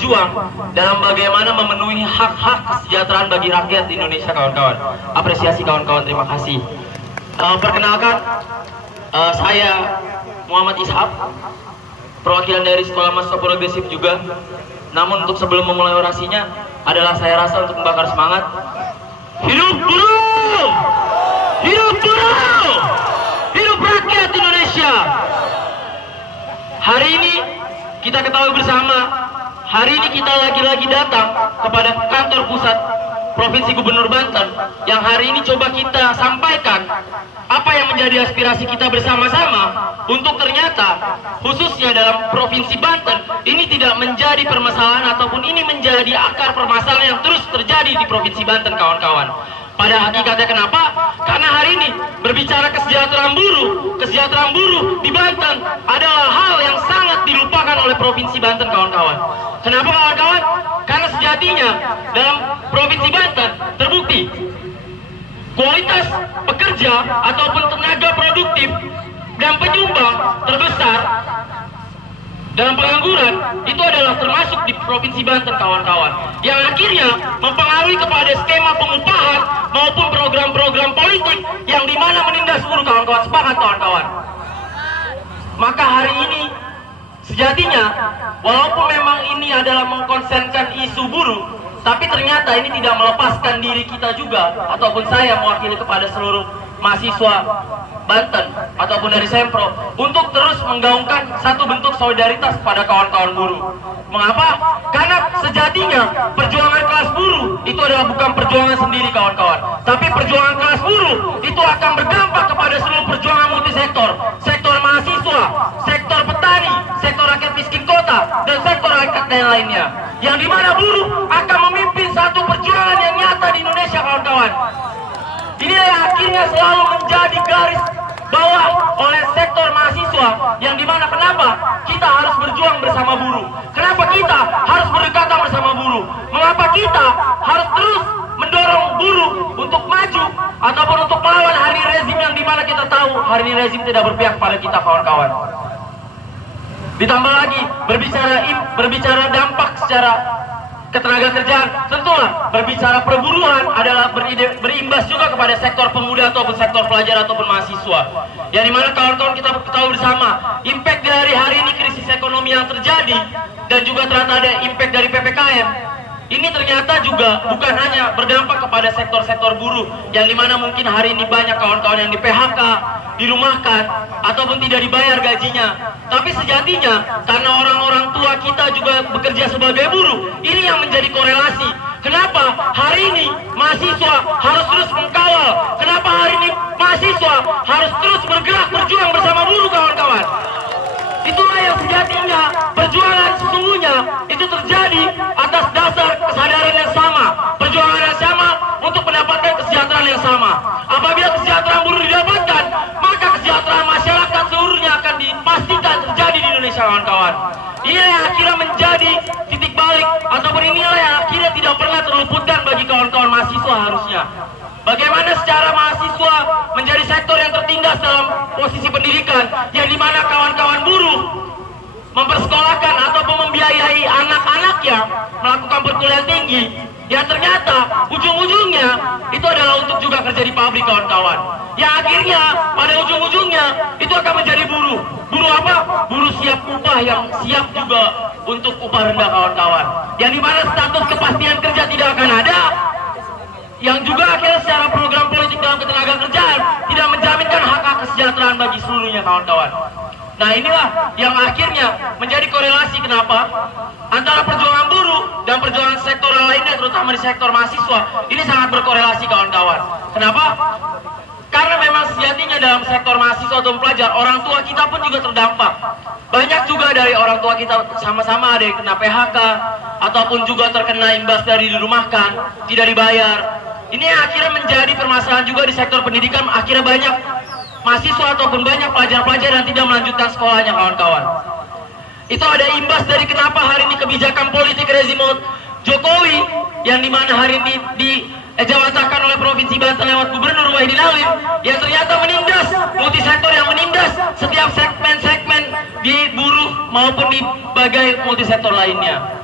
berjuang dalam bagaimana memenuhi hak-hak kesejahteraan bagi rakyat di Indonesia, kawan-kawan. Apresiasi kawan-kawan, terima kasih. Perkenalkan, saya Muhammad Ishak, perwakilan dari Sekolah Mahasiswa Progresif juga. Namun untuk sebelum memulai orasinya adalah saya rasa untuk membakar semangat. Hidup buruh! Hidup buruh! Hidup rakyat Indonesia! Hari ini kita ketahui bersama, hari ini kita lagi-lagi datang kepada kantor pusat Provinsi Gubernur Banten, yang hari ini coba kita sampaikan apa yang menjadi aspirasi kita bersama-sama, untuk ternyata khususnya dalam Provinsi Banten ini tidak menjadi permasalahan ataupun ini menjadi akar permasalahan yang terus terjadi di Provinsi Banten, kawan-kawan. Pada hakikatnya kenapa? Karena hari ini berbicara kesejahteraan buruh di Banten adalah hal yang sangat dilupakan oleh Provinsi Banten, kawan-kawan. Kenapa, kawan-kawan? Karena sejatinya dalam Provinsi Banten terbukti kualitas pekerja ataupun tenaga produktif dan penyumbang terbesar dalam pengangguran itu adalah termasuk di Provinsi Banten, kawan-kawan, yang akhirnya mempengaruhi kepada skema pengupahan maupun program-program politik yang dimana menindas buruh, kawan-kawan. Sepakat, kawan-kawan? Maka hari ini sejatinya walaupun memang ini adalah mengkonsenkan isu buruh, tapi ternyata ini tidak melepaskan diri kita juga, ataupun saya mewakili kepada seluruh mahasiswa Banten ataupun dari Sempro, untuk terus menggaungkan satu bentuk solidaritas pada kawan-kawan buruh. Mengapa? Karena sejatinya perjuangan kelas buruh itu adalah bukan perjuangan sendiri, kawan-kawan, tapi perjuangan kelas buruh itu akan berdampak kepada seluruh perjuangan multisektor, sektor mahasiswa, sektor petani, sektor rakyat miskin kota, dan sektor rakyat dan lainnya, yang dimana buruh akan memimpin satu perjuangan yang nyata di Indonesia, kawan-kawan. Inilah yang akhirnya selalu menjadi garis bawah oleh sektor mahasiswa, yang dimana kenapa kita harus berjuang bersama buruh, kenapa kita harus berdekatan bersama buruh, mengapa kita harus terus mendorong buruh untuk maju ataupun untuk melawan hari rezim yang dimana kita tahu hari ini rezim tidak berpihak pada kita, kawan-kawan. Ditambah lagi berbicara dampak secara ketenaga kerjaan, tentulah berbicara perburuan adalah berimbas juga kepada sektor pemuda ataupun sektor pelajar ataupun mahasiswa, yang dimana kawan-kawan kita ketahui bersama impact dari hari ini krisis ekonomi yang terjadi, dan juga ternyata ada impact dari PPKM. Ini ternyata juga bukan hanya berdampak kepada sektor-sektor buruh, yang dimana mungkin hari ini banyak kawan-kawan yang di PHK, dirumahkan, ataupun tidak dibayar gajinya. Tapi sejatinya karena orang-orang tua kita juga bekerja sebagai buruh, ini yang menjadi korelasi. Kenapa hari ini mahasiswa harus terus mengkawal? Kenapa hari ini mahasiswa harus terus bergerak berjuang bersama buruh, kawan-kawan? Itulah yang sejatinya perjuangan sesungguhnya itu terjadi atas dasar kesadaran yang sama, perjuangan yang sama untuk mendapatkan kesejahteraan yang sama. Apabila kesejahteraan buruh didapatkan, maka kesejahteraan masyarakat seluruhnya akan dipastikan terjadi di Indonesia, kawan-kawan. Inilah yang akhirnya menjadi titik balik, ataupun inilah yang akhirnya tidak pernah terluputkan bagi kawan-kawan mahasiswa harusnya. Bagaimana secara mahasiswa menjadi sektor yang tertindas dalam posisi pendidikan, yang dimana kawan-kawan buruh mempersekolahkan ataupun membiayai anak-anaknya melakukan perkuliahan tinggi, yang ternyata ujung-ujungnya itu adalah untuk juga kerja di pabrik, kawan-kawan, yang akhirnya pada ujung-ujungnya itu akan menjadi buruh. Buruh apa? Buruh siap upah, yang siap juga untuk upah rendah, kawan-kawan, yang dimana status kepastian kerja tidak akan ada, yang juga akhirnya secara program politik dalam ketenaga kerjaan tidak menjaminkan hak-hak kesejahteraan bagi seluruhnya, kawan-kawan. Nah, inilah yang akhirnya menjadi korelasi kenapa antara perjuangan buruh dan perjuangan sektor lainnya, terutama di sektor mahasiswa, ini sangat berkorelasi, kawan-kawan. Kenapa? Karena memang sejatinya dalam sektor mahasiswa atau pelajar, orang tua kita pun juga terdampak. Banyak juga dari orang tua kita sama-sama ada yang kena PHK, ataupun juga terkena imbas dari dirumahkan, tidak dibayar. Ini yang akhirnya menjadi permasalahan juga di sektor pendidikan. Akhirnya banyak mahasiswa ataupun banyak pelajar-pelajar yang tidak melanjutkan sekolahnya, kawan-kawan. Itu ada imbas dari kenapa hari ini kebijakan politik rezim Jokowi, yang dimana hari ini dijawatakan oleh Provinsi Banten lewat Gubernur Wahidin Halim, yang ternyata menindas multisektor, yang menindas setiap segmen-segmen di buruh maupun di berbagai multisektor lainnya.